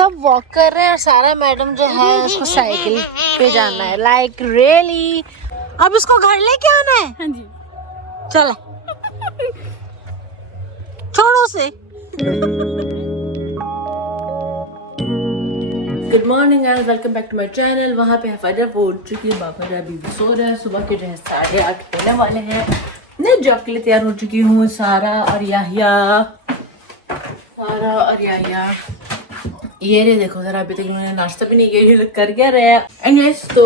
सब वॉक कर रहे हैं और सारा मैडम जो है उसको साइकिल पे जाना है, लाइक रियली। अब इसको घर लेके आना है। हाँ जी चल छोड़ो उसे। Good morning and welcome back to my channel. वहाँ पे फजर वो उठ चुकी है, बाबा जो अभी भी सो रहे हैं। सुबह के जो है 8:30 होने वाले हैं। मैं जॉब के लिए तैयार हो चुकी हूँ। सारा और यहया ये रे देखो जरा, अभी तक इन्होंने नाश्ता भी नहीं किया, ये लोग कर क्या रहे हैं। एनीवेज तो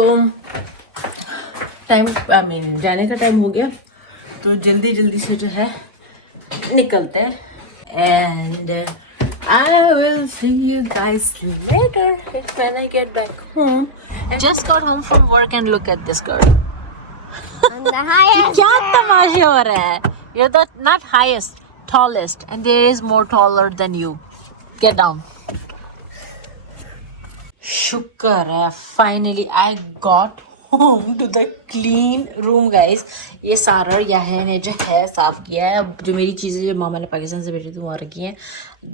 टाइम जाने का टाइम हो गया, तो जल्दी जल्दी से जो है निकलते हैं। And I will see you guys later when I get back home. Just got home from work and look at this girl. क्या तमाशे हो रहा है? You're the not highest, tallest, and there is more taller than you. Get down. शुक्र है finally I got home to the clean room guys. ये सारा यहया ने जो है साफ किया है। अब जो मेरी चीज़ें जो मामा ने पाकिस्तान से भेजी थी वहाँ रखी हैं,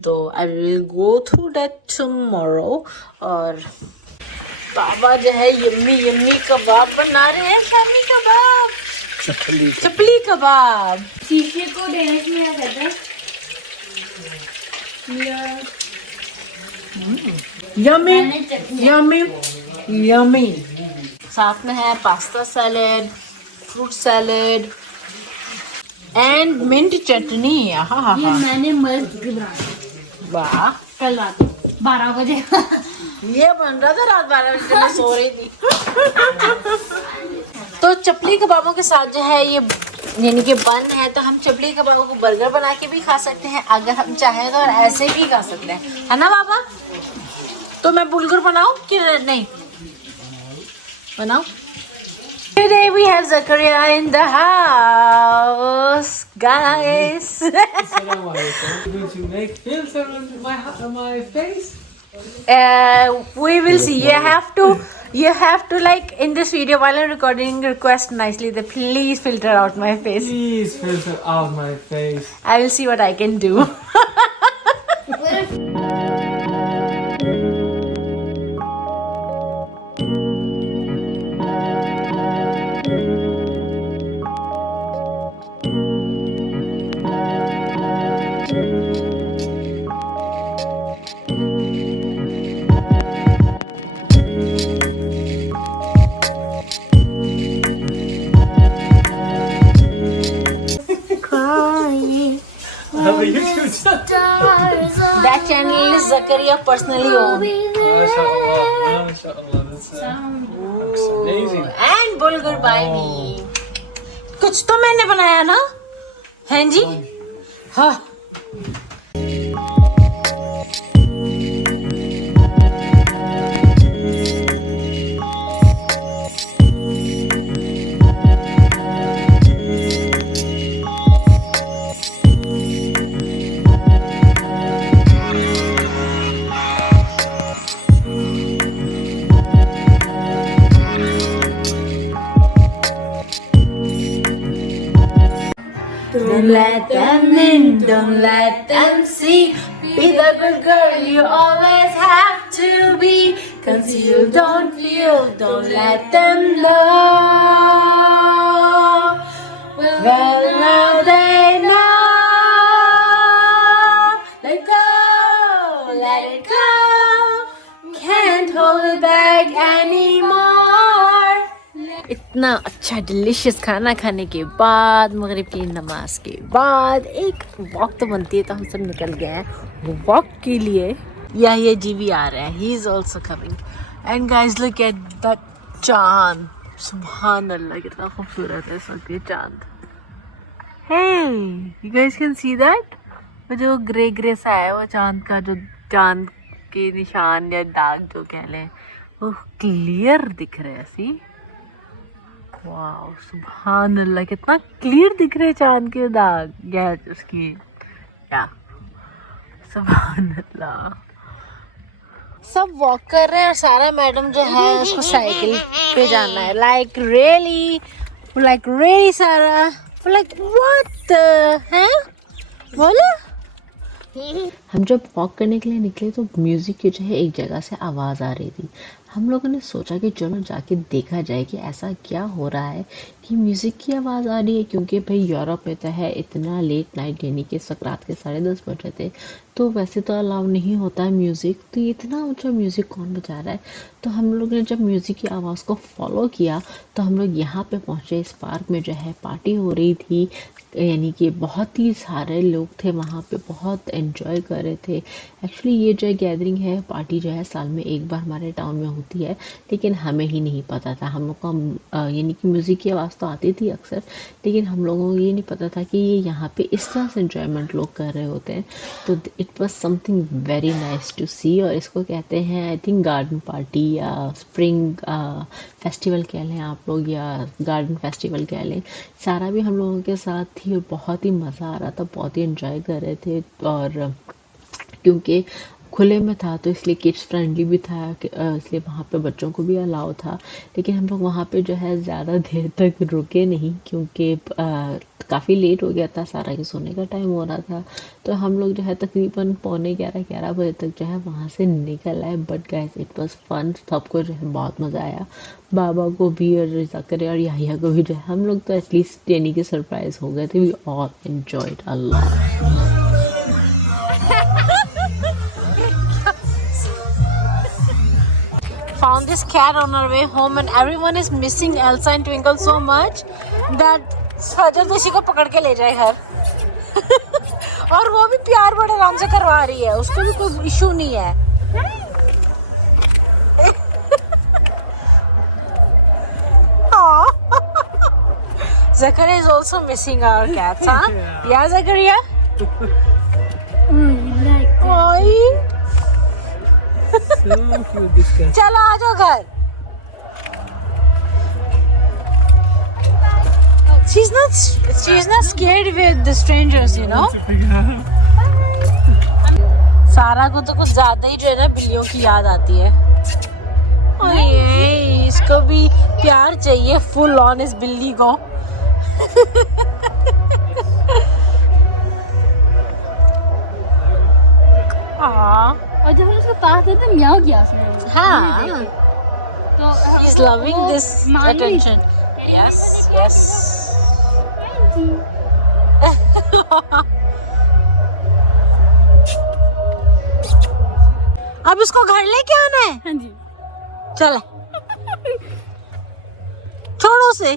तो I will go through that tomorrow. और बाबा जो है यम्मी यम्मी कबाब बना रहे हैं। शामी कबाब, चपली कबाब। शीशे को डेनिश में क्या कहते हैं? Yummy yummy yummy. साथ में है pasta salad, fruit salad and mint chutney. ये मैंने मस्त बनाया वाह, कल रात 12 बजे। ये बन रहा था रात 12 बजे, मैं सो रही थी। तो चपली कबाबों के साथ जो है ये यानी कि बन है, तो हम चपली कबाबों को बर्गर बना के भी खा सकते हैं अगर हम चाहें तो, और ऐसे भी खा सकते हैं, है ना बाबा? तो मैं बुलगुर बनाऊं कि नहीं बनाऊं? Today we have Zakaria in the house, guys. Did you make filter on my face? We will see. You have to like in this video while I'm recording, request nicely that please filter out my face. Please filter out my face. I will see what I can do. Have a YouTube channel. That channel is Zakaria personally owned. MashaAllah, MashaAllah. That's amazing. And bulgur by me. कुछ तो मैंने बनाया ना, हैं जी? हाँ। Don't let them in, don't let them see. Be the good girl you always have to be. Conceal, don't feel, don't let them know. Well, now they know. Let go, let it go. Can't hold it back anymore. इतना अच्छा delicious खाना खाने के बाद, मगरिब की नमाज के बाद एक वॉक तो बनती है, तो हम सब निकल गए हैं वॉक के लिए। ये जी भी आ रहा है, he is also coming. And guys look at the चांद, सुभान अल्लाह कितना खूबसूरत है इस वक्त ये चांद। Hey you guys can see that, वो जो ग्रे ग्रे सा है वो चांद का, जो चांद के निशान या दाग जो कह लें, वो क्लियर दिख रहे हैं। सी वाह, सुभान अल्लाह कितना क्लियर दिख रहे हैं चांद के दाग या उसकी, क्या सुभान अल्लाह। सब वॉक कर रहे हैं और सारा मैडम जो है उसको साइकिल पे जाना है, लाइक रियली सारा, लाइक व्हाट हैं बोलो हम जब वॉक करने के लिए निकले तो म्यूज़िक की जो है एक जगह से आवाज़ आ रही थी। हम लोगों ने सोचा कि चलो जाके देखा जाए कि ऐसा क्या हो रहा है कि म्यूज़िक की आवाज़ आ रही है, क्योंकि भाई यूरोप में तो है इतना लेट नाइट, यानी कि रात के 10:30 बज रहे थे, तो वैसे तो अलाउ नहीं होता है म्यूज़िक, तो इतना ऊंचा म्यूज़िक कौन बजा रहा है। तो हम लोग ने जब म्यूज़िक की आवाज़ को फॉलो किया तो हम लोग यहाँ पे पहुँचे। इस पार्क में जो है पार्टी हो रही थी, यानी कि बहुत ही सारे लोग थे वहाँ पे, बहुत एंजॉय कर रहे थे। एक्चुअली ये जो गैदरिंग है, पार्टी जो है साल में एक बार हमारे टाउन में होती है, लेकिन हमें ही नहीं पता था। हम लोग को यानी कि म्यूज़िक की आवाज़ तो आती थी अक्सर, लेकिन हम लोगों को ये नहीं पता था कि ये यहाँ पे इस तरह से एंजॉयमेंट लोग कर रहे होते हैं। तो it was something very nice to see. और इसको कहते हैं आई थिंक गार्डन पार्टी या स्प्रिंग फेस्टिवल कह लें आप लोग, या गार्डन फेस्टिवल कह लें। सारा भी हम लोगों के साथ थी और बहुत ही मज़ा आ रहा था, बहुत ही एंजॉय कर रहे थे। और क्योंकि खुले में था तो इसलिए किड्स फ्रेंडली भी था, इसलिए वहाँ पे बच्चों को भी अलाउ था। लेकिन हम लोग वहाँ पे जो है ज़्यादा देर तक रुके नहीं, क्योंकि काफ़ी लेट हो गया था, सारा के सोने का टाइम हो रहा था। तो हम लोग जो है तकरीबन 11:45 बजे तक जो है वहाँ से निकल आए। But guys it was fun, सबको जो है बहुत मज़ा आया, बाबा को भी और रिज़ाकर और याहिया को भी। जो है हम लोग तो एटलीस्ट यानी कि सरप्राइज हो गए थे। We all enjoyed a lot. Found this cat on our way home and everyone is missing Elsa and Twinkle so much that फजर तो इसी को पकड़ के ले जाए घर। और वो भी प्यार बड़े आराम से करवा रही है, उसको भी कोई इशू नहीं है। Zakaria is also missing our cats, huh? Yeah, Zakaria? Oi. So cute, this cat. चलो आ जाओ घर। She's not scared with the strangers, you know. सारा को तो कुछ ज्यादा ही जो है ना बिल्लियों की याद आती है। ओए, इसको भी प्यार चाहिए फुल ऑन इस बिल्ली को। हाँ, और जब हम उसको पास थे तो म्याऊ किया उसने। हाँ, तो he's loving this attention. Yes, yes. अब उसको घर लेके आना है। हाँ जी। चल छोड़ो उसे।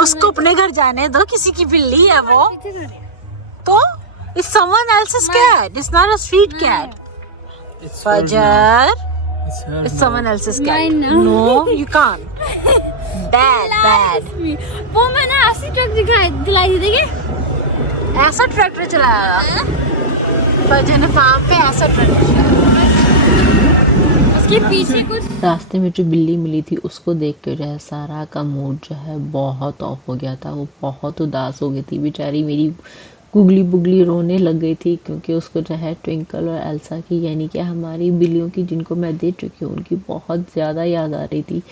उसको अपने घर जाने दो, किसी की बिल्ली है वो। तो it's someone else's cat. It's not a street cat. It's her Fajar, now. It's her it's now. someone else's cat. Mine now. No, you can't. Bad. वो मैंने ऐसी ट्रक दिलाई थी, देखिए ऐसा ट्रैक्टर चलाया फजर ने फार्म पे, ऐसा ट्रैक्टर चलाया। उसके पीछे कुछ रास्ते में जो बिल्ली मिली थी उसको देख के जो है सारा का मूड जो है बहुत ऑफ हो गया था। वो बहुत उदास हो गई थी बेचारी, मेरी गुगली बुगली रोने लग गई थी, क्योंकि उसको जो है ट्विंकल और एल्सा की, यानी कि हमारी बिल्लियों की जिनको मैं दे चुकी हूँ, उनकी बहुत ज़्यादा याद आ रही थी।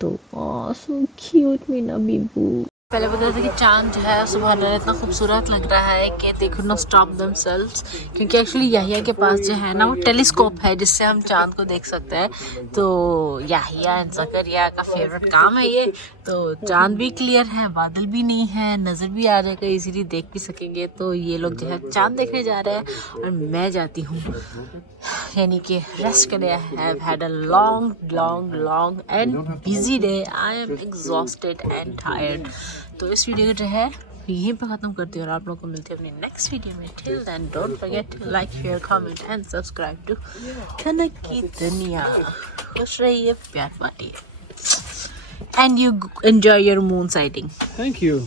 तो सो क्यूट मीना बीबू। पहले बता था कि चांद जो है सुबह इतना खूबसूरत लग रहा है कि they could not stop themselves, क्योंकि एक्चुअली याहिया के पास जो है ना वो टेलीस्कोप है जिससे हम चांद को देख सकते हैं। तो याहिया एंड ज़करिया का फेवरेट काम है ये। तो चांद भी क्लियर है, बादल भी नहीं है, नज़र भी आ जाएगा, इजीली देख भी सकेंगे। तो ये लोग जो है चांद देखने जा रहे हैं और मैं जाती हूँ यानी कि रेस्ट करने। I have had a long and busy day. I am exhausted and tired. तो इस वीडियो को जो है यहीं पर ख़त्म करती हूँ और आप लोगों को मिलती है अपनी नेक्स्ट वीडियो में। Till then don't forget to like, share, comment and subscribe to Dhanak की दुनिया। खुश रहिए, प्यार बांटिए and you enjoy your moon sighting. Thank you.